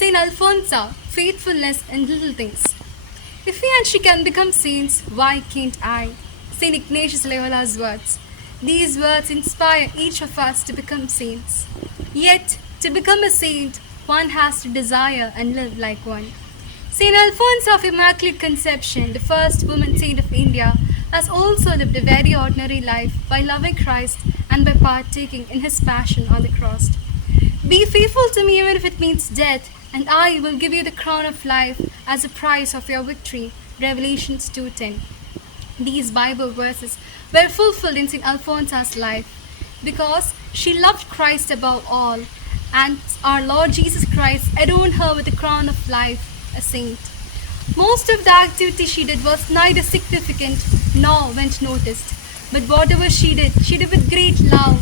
Saint Alfonso, faithfulness in little things. If he and she can become saints, why can't I? Saint Ignatius Loyola's words. These words inspire each of us to become saints. Yet, to become a saint, one has to desire and live like one. Saint Alfonso of Immaculate Conception, the first woman saint of India, has also lived a very ordinary life by loving Christ and by partaking in his passion on the cross. Be faithful to me even if it means death, and I will give you the crown of life as a price of your victory. Revelations 2:10. These Bible verses were fulfilled in St. Alfonso's life because she loved Christ above all, and our Lord Jesus Christ adorned her with the crown of life, a saint. Most of the activity she did was neither significant nor went noticed, but whatever she did with great love,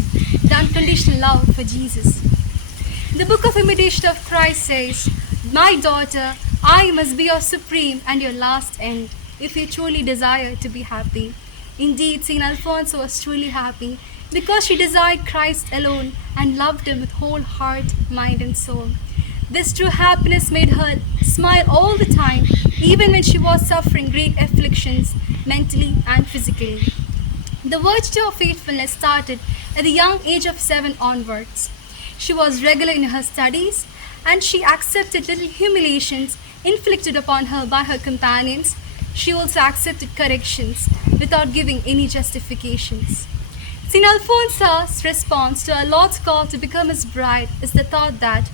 the unconditional love for Jesus. The Book of Imitation of Christ says, "My daughter, I must be your supreme and your last end, if you truly desire to be happy." Indeed, St. Alfonso was truly happy because she desired Christ alone and loved him with whole heart, mind, and soul. This true happiness made her smile all the time, even when she was suffering great afflictions, mentally and physically. The virtue of faithfulness started at the young age of 7 onwards. She was regular in her studies, and she accepted little humiliations inflicted upon her by her companions. She also accepted corrections without giving any justifications. St. Alfonso's response to our Lord's call to become his bride is the thought that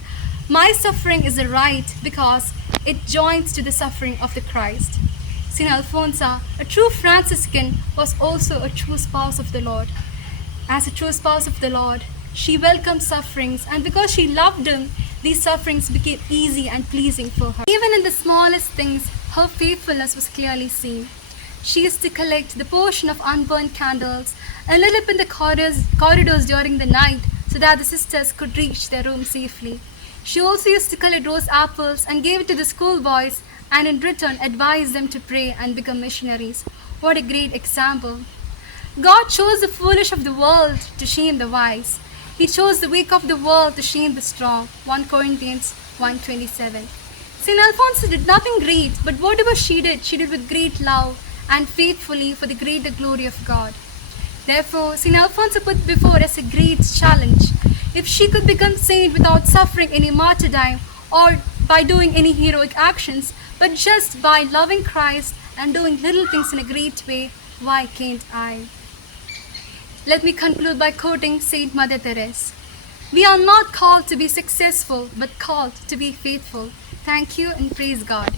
my suffering is a right because it joins to the suffering of the Christ. St. Alfonso, a true Franciscan, was also a true spouse of the Lord. As a true spouse of the Lord, she welcomed sufferings, and because she loved him, these sufferings became easy and pleasing for her. Even in the smallest things, her faithfulness was clearly seen. She used to collect the portion of unburned candles and lit up in the corridors during the night so that the sisters could reach their room safely. She also used to collect rose apples and gave it to the schoolboys, and in return advised them to pray and become missionaries. What a great example! God chose the foolish of the world to shame the wise. He chose the weak of the world to shame the strong. 1 Corinthians 1:27. St. Alfonso did nothing great, but whatever she did with great love and faithfully for the greater glory of God. Therefore, St. Alfonso put before us a great challenge. If she could become saint without suffering any martyrdom or by doing any heroic actions, but just by loving Christ and doing little things in a great way, why can't I? Let me conclude by quoting Saint Mother Teresa. We are not called to be successful, but called to be faithful. Thank you and praise God.